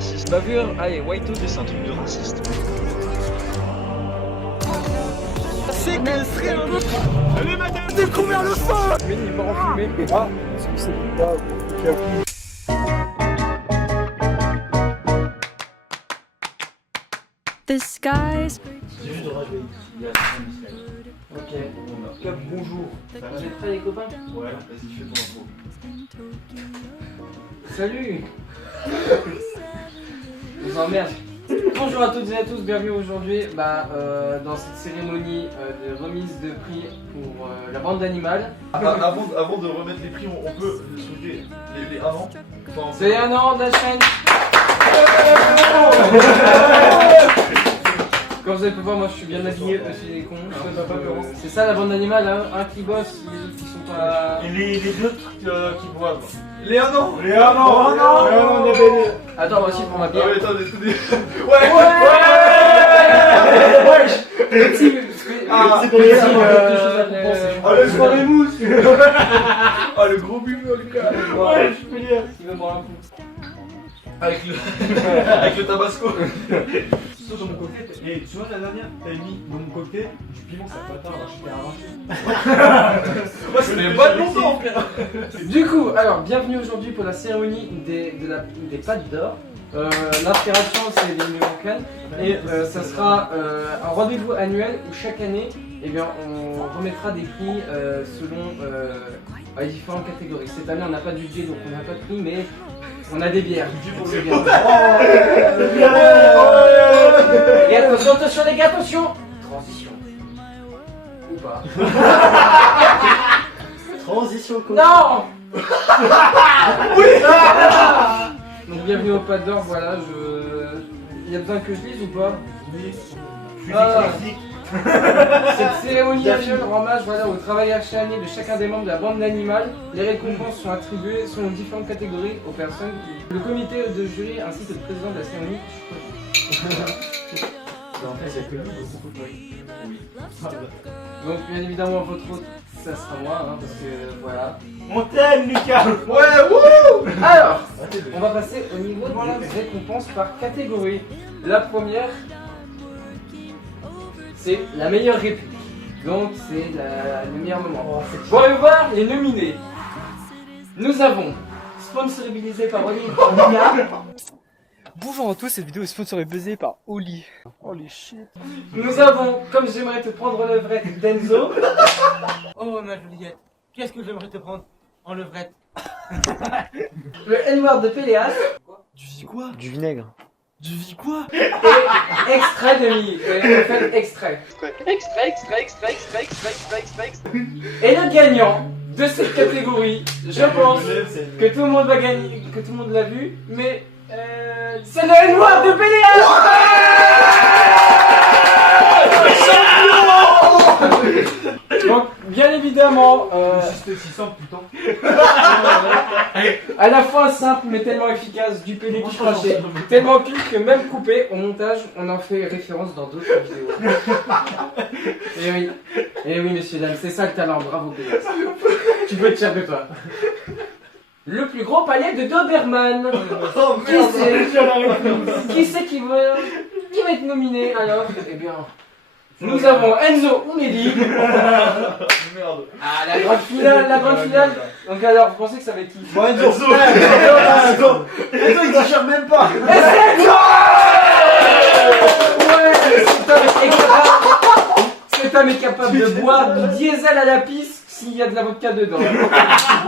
raciste. T'as vu, allez, White c'est un truc de raciste. C'est que serait un peu. Allez, madame, découvert le feu. Mais il m'a enfumé. Ah, c'est pas. The skies. Ok. Cap, bonjour. Vous êtes prêts les copains? Ouais, vas-y, fais ton info. Salut. Je vous emmerde. Bonjour à toutes et à tous, bienvenue aujourd'hui dans cette cérémonie de remise de prix pour la bande d'animal. Avant de remettre les prix, on peut souhaiter les 1 an. Enfin, C'est un an de la chaîne. Comme vous avez pu voir, moi je suis bien habillé, aussi les cons. C'est ça la bande d'animal, hein. Un qui bosse, les autres qui sont pas... Et les autres qui boivent. Les 1 an. Les 1 an. Attends, moi aussi pour ma bière. Ah ouais, attendez. Ouais. Petit, Ah, c'est pour les Ah, le soirée mousse. Ah, le gros buveur, le gars. Ouais, je peux dire. Il veut boire un coup. Avec le tabasco. Dans mon cocktail, et tu vois la dernière, t'avais mis dans mon cocktail du piment, ça n'a pas tard, j'étais arraché. Moi, c'était pas de longtemps, frère. Du coup, alors bienvenue aujourd'hui pour la cérémonie des pâtes d'or. L'inspiration c'est les numéros Cannes et ça sera un rendez-vous annuel où chaque année on remettra des prix selon les différentes catégories. Cette année on n'a pas de budget donc on n'a pas de prix mais on a des bières. C'est bien. Et attention les gars, attention. Transition. Ou pas. Transition Non. Donc bienvenue au Pas d'Or, voilà, il y a besoin que je lise ou pas? Oui. Cette cérémonie annuelle rend hommage au travail acharné de chacun des membres de la bande d'animal. Les récompenses sont attribuées selon différentes catégories aux personnes. Le comité de jury ainsi que le président de la cérémonie. Donc bien évidemment votre hôte, ça sera moi, hein, parce que voilà. On t'aime, Lucas. Ouais, wouh. Alors, on va passer au niveau de la récompense par catégorie. La première, c'est la meilleure réplique. Donc c'est le meilleur moment. Pour aller voir les nominés, nous avons sponsorisé par Olivier. Bonjour à tous, cette vidéo est sponsorisée par Oli. Holy shit. Nous avons, comme j'aimerais te prendre levrette d'Enzo. Oh ma Juliette, qu'est-ce que j'aimerais te prendre en levrette? Le N-word de Péléas. Du vie quoi? Du vinaigre. Du vie quoi? Et extrait de mi. Extrait. Extrait. Et le gagnant de cette catégorie, je pense que tout le monde va gagner, que tout le monde l'a vu, mais c'est le N-word de Péléas. Donc, bien évidemment, C'était si simple, putain. à la fois simple mais tellement efficace, du PD qui crachait, tellement pire que même coupé, au montage, on en fait référence dans d'autres vidéos. Et oui, messieurs, dames, c'est ça le talent, bravo Péléas. Tu peux te fier de toi. Le plus gros palais de Doberman. Qui c'est qui va être nominé alors? Eh bien, nous avons Enzo ou Mehdi. Merde. Ah, la grande finale. Donc alors, vous pensez que ça va être qui? Bon, Enzo, il digère même pas. Ouais, cet homme est capable de boire du diesel à la pisse s'il y a de la vodka dedans.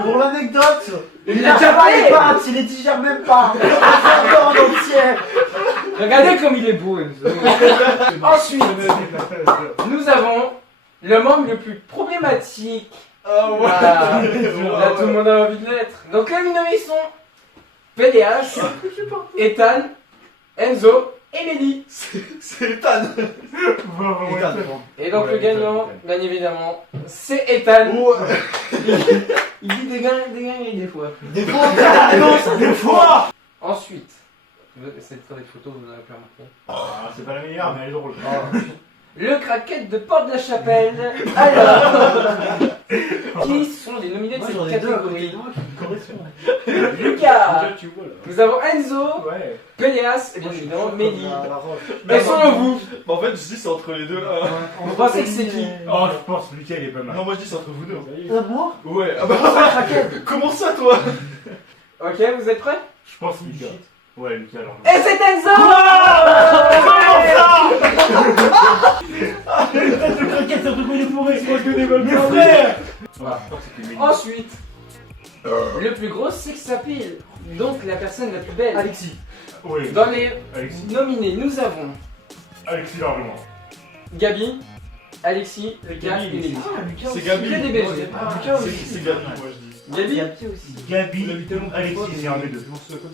Pour l'anecdote, Il a déjà parlé. il les digère même pas. Il en entier. Regardez comme il est beau, Enzo. Ensuite, nous avons le membre le plus problématique. Ah ouais. Là, tout le monde a envie de l'être. Donc les nominés sont PDH, Ethan, Enzo et Mehdi. C'est Ethan. Et donc le gagnant, bien évidemment, c'est Ethan. Il dit des gars des fois. Des fois, non, ça des fois. Ensuite, cette photo, vous avez pu remarquer. C'est pas la meilleure, mais elle est drôle. le craquette de Porte-de-la-Chapelle. Alors, qui sont les nominés de cette catégorie? Lucas, Tu vois là. nous avons Enzo, Ouais. Péléas et bien évidemment Mélie. Mais Et selon vous, En fait, je dis c'est entre les deux là. vous pensez que c'est qui? Oh, je pense que Lucas il est pas mal. Non, moi je dis c'est entre vous deux. Moi Ouais, ah bah Craquette. comment ça toi? Ok, vous êtes prêts? Je pense Lucas. Ouais, Lucas alors. Et c'est Enzo! Le croquette, surtout qu'on est bourré, c'est moi que des bonnes frère. Voilà. Ensuite, le plus gros sex appeal, donc la personne la plus belle. Alexis. Oui, Dans les Alexis. nominés, nous avons Alexis largement. Gabi, Alexis, Lucas et Mélie. C'est Gabi. Que des BG. C'est Gabi, moi je dis. Gabi, Gabi, Alexis, c'est un des deux.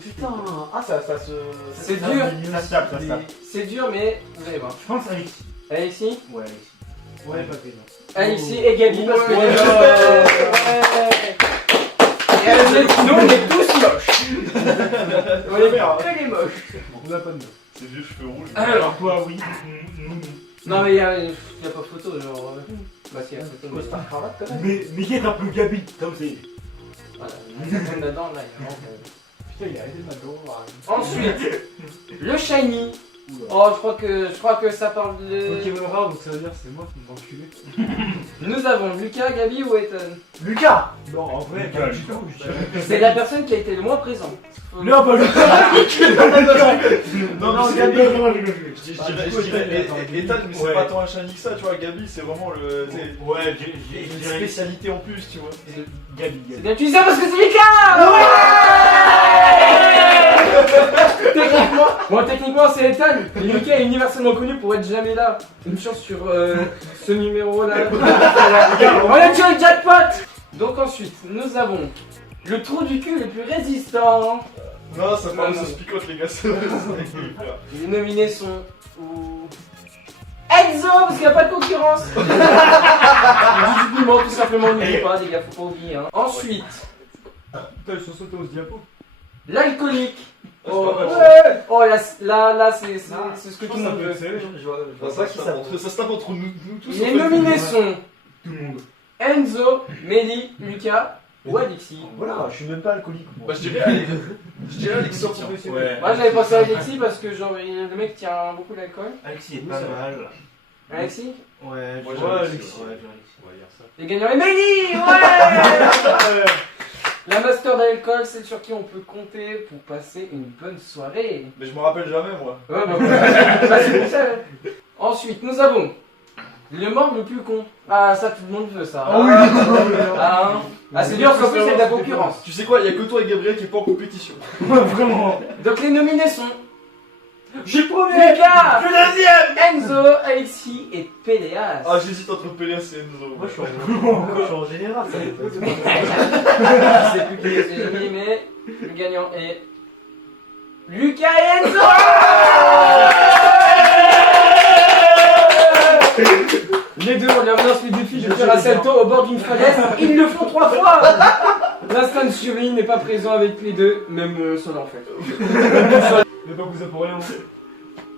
Putain. Ah, ça se. c'est dur, Ça se tape, ça se tape. c'est dur, mais vous allez voir. Je pense Alexis. Alexis, Ouais, Alexis. Ouais, pas pire. Alexis et Gabi parce que Ouais. les gens. Et nous, on est tous moches. On est que les moches. On a pas de nom. Ses vieux cheveux rouges. Alors toi, oui. Non, mais il y a pas photo, genre. Bah, si, il y a photo. mais- Costard cravate quand même. Mais qui est un peu Gabi, comme c'est. Voilà, il y a personne là-dedans, là, il y a vraiment, Putain, il a arrêté de m'adorer. Ensuite, le shiny. Oh, je crois que ça parle de. Ok, mais rare, donc ça veut dire que c'est moi qui m'enculé. Nous avons Lucas, Gabi ou Ethan. Lucas. Non, en vrai, Lucas, pas du Lucas. tout. C'est la personne qui a été le moins présente. Non, pas Lucas. Non, Non, mais Gabi. Je dirais Attends, Ethan, mais c'est ouais. pas tant un shiny que ça, tu vois. Gabi, c'est vraiment le. c'est Ouais, une j'ai spécialité en plus, tu vois. Gabi, C'est Gabi. bien utilisé parce que c'est Lucas. Techniquement c'est Ethan. Mais Lucas est universellement connu pour être jamais là. Une chance sur ce numéro-là. On a tué le jackpot. Donc ensuite, nous avons le trou du cul le plus résistant. Non, ça parle de Non, non. sauce picote, les gars. c'est vrai. Les nominés sont Enzo, parce qu'il n'y a pas de concurrence. Du piment, tout simplement, n'oubliez pas, les gars, faut pas oublier. Hein. Ensuite, Putain, ils sont sautés au diapo. l'alcoolique. Ah, Oh, c'est pas mal, ouais. Oh, là, c'est ce que tout le monde veut. Ça se tape entre nous tous. Les nominés sont Tout le monde. Enzo, Mélie, Lucas ou Alexis. Voilà, je suis même pas alcoolique. moi. Bah, je dirais Alexis. tiens. Ouais. Moi, j'avais pensé à Alexis parce que genre, le mec tient beaucoup d'alcool. Alexis est pas mal. Alexis. Ouais, Moi, je j'ai vois Alexis. Alexis. Ouais, On va dire ça. Les gagnants, et Mélie. Ouais. La master d'alcool, c'est sur qui on peut compter pour passer une bonne soirée. Mais je me rappelle jamais, moi. Ouais, bah, c'est pour ça. Ensuite, nous avons le membre le plus con. Ah, ça, tout le monde veut ça. Ah oui. Ah, hein. Ah, c'est dur parce qu'en plus, il y a de la concurrence. Tu sais quoi, il y a que toi et Gabriel qui est pas en compétition. Vraiment. Donc, les nominés sont Je suis le premier. Lucas, Le deuxième. Enzo, Alexis et Péléas. Ah, j'hésite entre Péléas et Enzo. Moi, je suis en général. Ça Je sais plus qui est celui, mais le gagnant est Lucas et Enzo. Les deux, on leur lance le défi de faire un salto au bord d'une falaise. Ils le font 3 fois. L'instinct de survie n'est pas présent avec les deux, même seul en fait. Mais pas vous pour rien.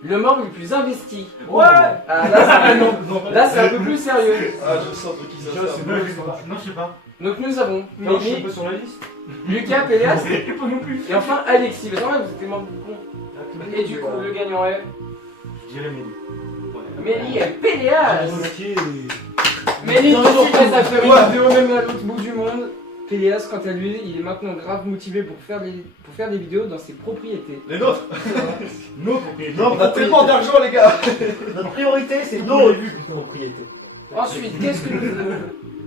Le membre le plus investi. Ouais. Ah, là, c'est un peu plus sérieux. Ah, je sais entre qui ça se tape. Non, je sais pas. Donc nous avons Non, je suis Mélie, pas sur la liste. Lucas, Péléas Pas non plus. et enfin Alexis. Mais normal, vous étiez membre du con. Et du coup, le gagnant est Je dirais Mélie. Mélie et Péléas. Ok. Mélie Non, qui non, s'y prête à faire ouais. une vidéo même à l'autre bout du monde. Péléas, quant à lui, il est maintenant grave motivé pour faire des vidéos dans ses propriétés. Les nôtres. Nos propriétés. Non, On a tellement d'argent, les gars. Notre priorité, c'est nos propriétés. Ensuite, qu'est-ce que nous avons?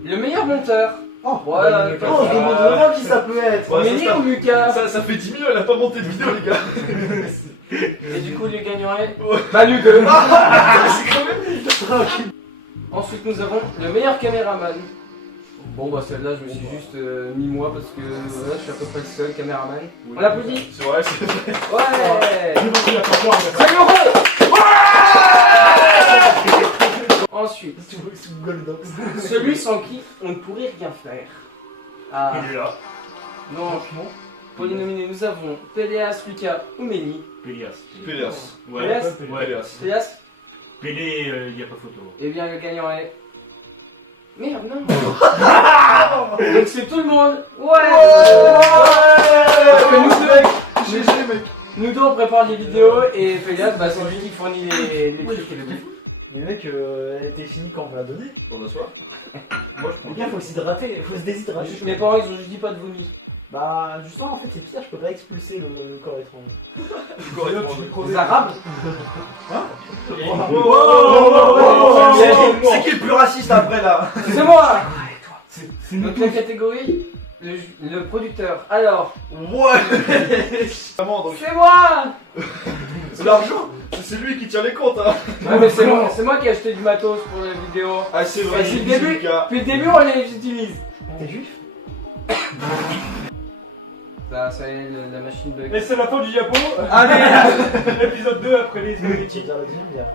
Le meilleur monteur. Oh, Voilà. Oh, je demande vraiment qui ça peut être. Ouais, Mélie ça, ou Lucas? Ça fait 10 000 ans, elle a pas monté de vidéo, les gars. Et du coup, le gagnant est Ouais. bah lui deux. C'est quand même. Ensuite, nous avons le meilleur caméraman. Bon, bah celle-là, je me suis juste mis moi parce que voilà, je suis à peu près le seul caméraman. On l'applaudit. C'est vrai, c'est vrai. Ouais. Je veux qu'il a pas peur, mais- Salut Ron. Ensuite, celui sans qui on ne pourrait rien faire. Ah, Il est là. non. Pour les nominés, nous avons Péléas, Lucas ou Mélie. Pélias. Péléas. Ouais. Pélias. Ouais. Péléas. Péléas. Pelé, il n'y a pas photo. Eh bien, le gagnant est. Merde, non. Donc c'est tout le monde. Ouais. Parce que nous deux, on prépare les vidéos et Félias, bah, c'est lui qui fournit les trucs et les trucs. Mais mec, elle était finie quand on me l'a donnée. On a soif. Moi, je prends. Les gars, faut s'hydrater, faut se déshydrater. Mes parents, ils ont juste dit pas de vomi. Bah, justement, en fait, c'est pire, je peux pas expulser le corps étrange. Les Arabes. C'est qui le plus raciste après là? C'est moi. C'est nous Donc la catégorie, le producteur. Alors, Ouais. Vraiment, donc c'est moi. l'argent, c'est lui qui tient les comptes hein. Ouais, mais c'est moi qui ai acheté du matos pour la vidéo. Ah c'est vrai, Et c'est depuis le début, Lucas. depuis le début, on les utilise. T'es juif? Ça y est, la machine bug. Et c'est la fin du diapo. Allez. Épisode 2 après les Tu spaghettis. dire la deuxième bière.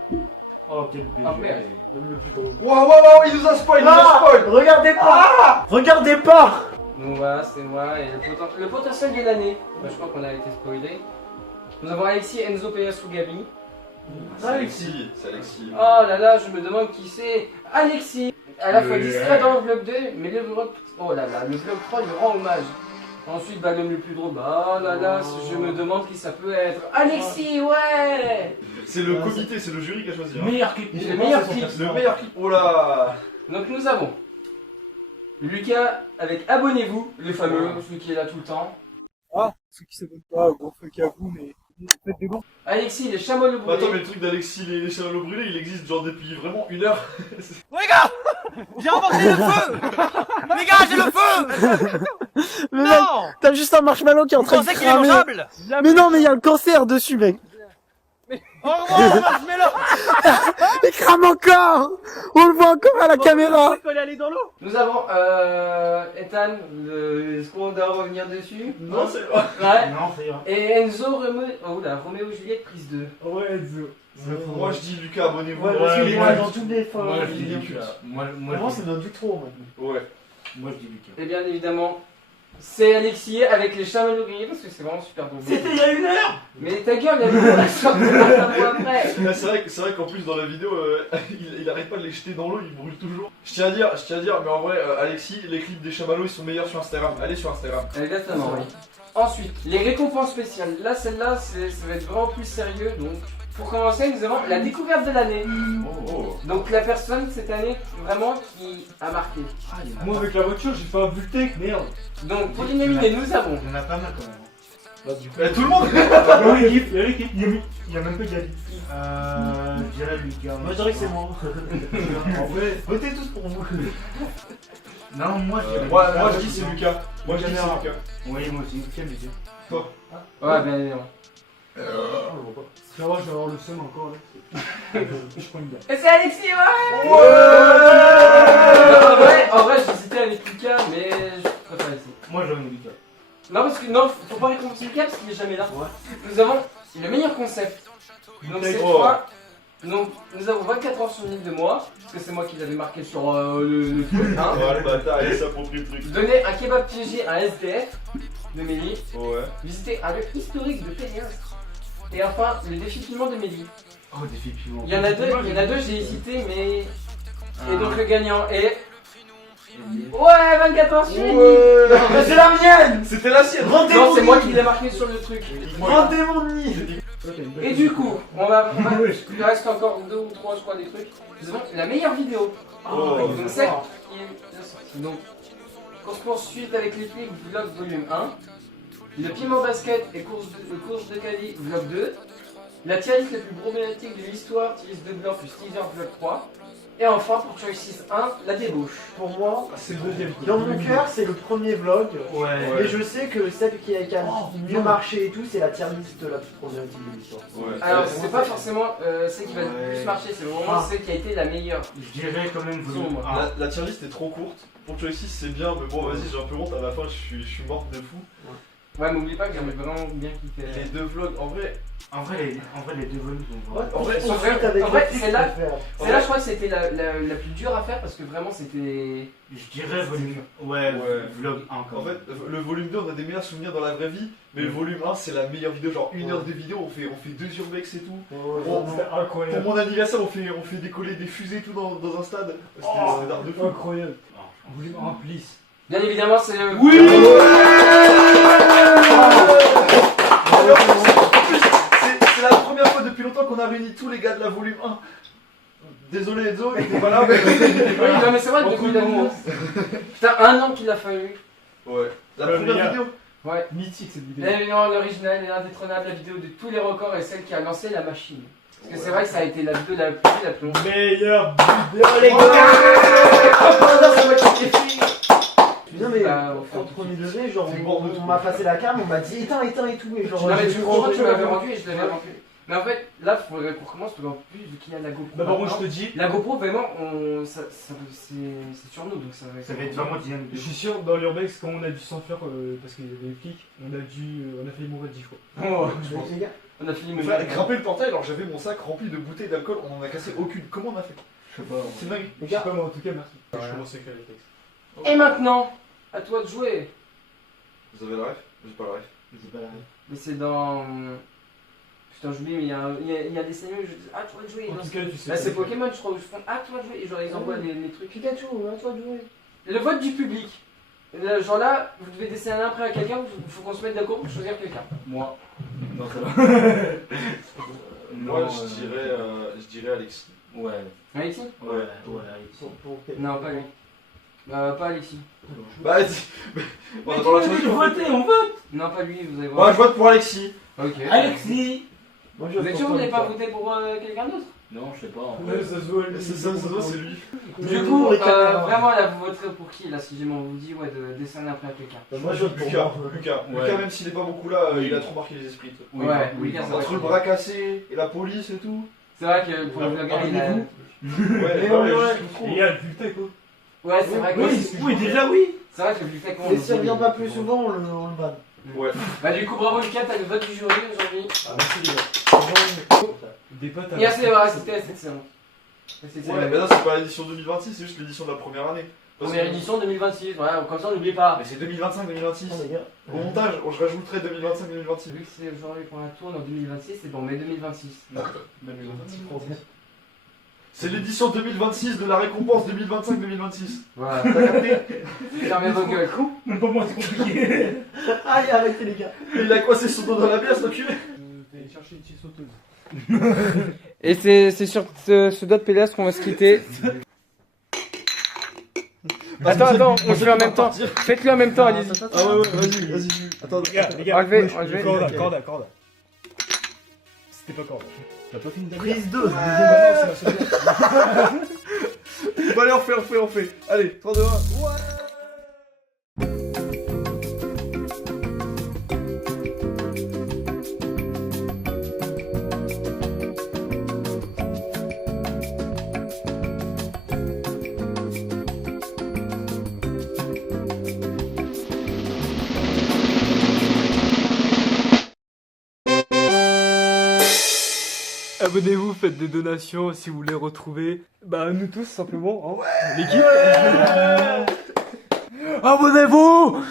Oh, quel Ah, bébé. merde. L'homme le plus drôle. Waouh, il nous a spoil, il nous a spoil. Regardez pas! Regardez pas! Donc voilà, c'est moi et le potentiel de l'année. Bah, je crois qu'on a été spoilé. Nous avons Alexis, Enzo, PS ou Gabi. C'est Alexis, c'est Alexis. Oh là là, je me demande qui c'est. Alexis, à la fois Le- discret dans le vlog 2, mais le vlog... Oh là là, le vlog 3 lui rend hommage. Ensuite, bah, l'homme le plus drôle, bah oh là là, je me demande qui ça peut être. Alexis, ouais. C'est le comité, c'est le jury qui a choisi. Hein. Meilleur clip. Le meilleur clip. Le meilleur clip. Oh là. Donc nous avons Lucas avec Abonnez-vous, le fameux, celui qui est là tout le temps. Ah, ceux qui s'abonnent pas, gros fuck à vous, mais faites des bons. Alexis, les chamois le Bah, attends, mais brûlé. le truc d'Alexis les chamallows brûlés, il existe genre depuis vraiment 1 heure. Les gars, j'ai inventé le feu. Les gars, j'ai le feu. Mais mec, Non. t'as juste un marshmallow qui est en Vous train de pensez qu'il est cramer. mangeable? Mais non, mais il y a le cancer dessus, mec. Au revoir, marshmallow. Il crame encore! On le voit encore à la caméra! Il fallait aller dans l'eau. Nous avons Ethan, est-ce qu'on doit revenir dessus? Non, c'est pas. Ouais. Non, ça ira. Et Enzo, Roméo Juliette, prise 2. Ouais, Enzo. Moi je dis Lucas, abonnez-vous. Ouais, parce qu'il est moi, dans toutes les fins. Moi, je dis il est Lucas. Moi, Vraiment, c'est notre du trop, maintenant. Ouais. moi, je dis Lucas. Et bien évidemment, c'est Alexis avec les chamallows grillés parce que c'est vraiment super drôle. C'était il y a 1 heure. Mais ta gueule, elle sort de la après. Là, c'est vrai qu'en plus dans la vidéo, il arrête pas de les jeter dans l'eau, il brûle toujours. Je tiens à dire, mais en vrai, Alexis, les clips des chamallows ils sont meilleurs sur Instagram. Allez sur Instagram. Exactement, oui. Ensuite, les récompenses spéciales. Là, celle-là, ça va être vraiment plus sérieux. Donc, pour commencer, nous avons la découverte de l'année. Oh. Donc, la personne cette année vraiment qui a marqué. Moi, avec la voiture, j'ai fait un Vultec, merde. Donc, pour les nominer, nous avons Il y en a pas mal quand même. Bah, du coup. Bah, tout le monde. Il y a l'équipe, il y a même pas Gabi. Je dirais Lucas. Moi, je dirais que c'est moi. En vrai. Votez tous pour vous. Non, moi, je dirais Moi Lucas. je dis c'est Lucas. Moi je dis c'est Lucas. Oui, moi aussi. Quel Lucas. Ouais, bien évidemment. Ça va, je vais avoir le seum encore là. Je prends une bière. Et c'est Alexis, ouais. En vrai, j'hésitais avec Lucas, mais je préfère Alexis. Moi, j'aime Lucas. Non, parce que non, faut pas récompenser Lucas parce qu'il est jamais là. Nous avons le meilleur concept. Donc, cette Oh. fois, donc, nous avons 24 heures sur l'île de moi, parce que c'est moi qui l'avais marqué sur le truc. Hein. Oh le bâtard, il s'approprie le truc. Donner un kebab piégé à un SDF de Mélie. Ouais. Visiter un lieu historique de Pélias. Et enfin, le défi piment de Mélie. Oh, défi piment. Il y en a deux, j'ai hésité, mais. Et donc le gagnant est. Ouais, 24 heures sur l'île. Ouais. C'est la mienne! C'était la sienne. Non, c'est moi qui l'ai marqué sur le truc. Rendez mon nid! Et du coup, il reste encore 2 ou 3, je crois, des trucs. Nous avons la meilleure vidéo. Oh. Donc celle qui est sortie. Donc, course poursuite avec les flics, vlog volume 1. Le piment basket et course de Cali, vlog 2. La tier list la plus problématique de l'histoire, tier list de blanc plus teaser, vlog 3. Et enfin, pour Choice 6 1, la débauche. Pour moi, C'est le deuxième. dans mon cœur, c'est le premier vlog. Ouais. Mais je sais que celle qui a mieux marché et tout, c'est la tier list la plus problématique de l'histoire. Ouais. Alors, c'est pas forcément celle qui va le Ouais. plus marcher, c'est vraiment celle qui a été la meilleure. Je dirais quand même Selon moi. La tier list est trop courte. Pour Choice 6 c'est bien, mais bon vas-y j'ai un peu honte à la fin, je suis morte de fou. Ouais, m'oublie pas que j'avais vraiment bien kiffé. Les deux vlogs, en vrai, les deux volumes sont Ouais, En vrai, on en fait vrai, avec en vrai, les filles, celle-là- je préfère. Celle-là, je crois que c'était la plus dure à faire parce que vraiment c'était. Je dirais volume. Ouais, Ouais. vlog 1 en fait, le volume 2, on a des meilleurs souvenirs dans la vraie vie, mais le volume 1, c'est la meilleure vidéo. Genre, 1 heure de vidéo, on fait 2 urbex et tout. Bon, C'était pour incroyable. mon anniversaire, on fait décoller des fusées et tout dans un stade. C'était d'art de fou. Incroyable. Volume 1, please. Bien évidemment, c'est le. Oui. C'est la première fois depuis longtemps qu'on a réuni tous les gars de la volume 1. Désolé Enzo, il était pas là. Oui, non, mais c'est vrai, depuis la nuit. Putain, 1 an qu'il a fallu. Ouais. La Ouais, première mais vidéo. Ouais. Mythique cette vidéo. Et non, l'original et l'indétrônable, la vidéo de tous les records et celle qui a lancé la machine. Parce que c'est vrai que ça a été la vidéo la plus longue. Meilleure vidéo, Oh les gars, ça va être kiffé. Non mais Bah, au enfin, premier degré, genre c'est le bord de on tout. m'a passé la cam, on m'a dit éteins et tout et genre Non, mais j'ai tu dû crois que ranger tu m'avais la- rendu et je l'avais rendu. Mais en fait, là, il faudrait qu'on recommence parce qu'en plus, vu qu'il y a la GoPro. Bah par contre je maintenant, te dis, la GoPro, vraiment, c'est sur nous donc ça va être. ça va être vraiment dynamique. Je suis sûr dans l'urbex quand on a dû s'enfuir parce qu'il y avait des flics, on a failli mourir 10 fois. Oh, Les gars, on a fini On mon a grimpé le portail, alors j'avais mon sac rempli de bouteilles d'alcool, on en a cassé aucune. Comment on a fait? Je sais pas. C'est dingue. les Je sais gars, pas moi en tout cas merci. Je commence à écrire les textes. Et maintenant, à toi de jouer. Vous avez la ref? J'ai pas la ref. C'est pas la règle. Mais c'est dans. Putain, j'oublie, mais il y a un dessin animé où je dis ah, tu vas jouer. En Non, tout cas tu sais. Là, c'est Pokémon, je crois, où je fais ah, tu vas jouer. Et genre, ils envoient les trucs. Pikachu, à toi de jouer. Le vote du public. Genre là, vous devez dessiner un après à quelqu'un, il faut qu'on se mette d'accord pour choisir quelqu'un. Moi. Non ça va. Moi je dirais Alexis. Ouais. Alexis? Ouais, Alexis. Non, pas lui. Pas Alexis. Bah, on attend la chose. On vote. Non, pas lui, vous allez Moi voir. je vote pour Alexis. Ok. Alexis. Moi je Vous êtes sûr que vous n'avez pas voté pour quelqu'un d'autre? Non je sais pas. Ouais ça se voit. C'est lui. Du coup, vraiment là, vous voterez pour qui là, si jamais on vous dit ouais, de dessiner après à quelqu'un? Moi je vote pour Lucas. moi. Lucas. Ouais. Lucas, même s'il est pas beaucoup là, il a trop marqué les esprits. Oui, Ouais, oui, Lucas, ça va Entre le être- bras cassé et la police et tout. C'est vrai que pour le vlogger, il a. Ouais, Mais bah on ouais, aurait- juste trop. Il y a le bulletin quoi. Ouais, c'est vrai que. Oui déjà oui. C'est vrai que le bulletin qu'on Et si on revient pas plus souvent, on le banne. Ouais. Bah, du coup, bravo Lucas, t'as le vote du jury aujourd'hui. Ah merci les gars. Des potes Merci d'avoir assisté à cette séance. Ouais, mais là c'est pas l'édition 2026, c'est juste l'édition de la première année. Parce Première que- édition 2026, voilà, comme ça on n'oublie pas. Mais c'est 2025-2026. Oh, les gars. Au montage, je rajouterai 2025-2026. Vu que c'est aujourd'hui qu'on la tourne en 2026, c'est bon, mais 2026. C'est l'édition 2026 de la récompense 2025-2026. Voilà. T'as capté? Fermez vos gueules. Même pour moi c'est compliqué. Allez, arrêtez les gars. Il a coincé son dos dans la bière, cet enculé. T'allais chercher une petite sauteuse. Et c'est sur ce dot PLS qu'on va se quitter. Attends, on le fait en même temps. Faites-le en même temps, allez-y. Ah ouais, vas-y. Attends, Les gars, Enlevez, moi, enlevez. Corda. C'était pas Corda. T'as pas fini d'aller. Prise 2. Bon allez, on fait. Allez, 3, 2, 1. Abonnez-vous, faites des donations si vous voulez retrouver. Bah, nous tous simplement, hein. L'équipe. Abonnez-vous!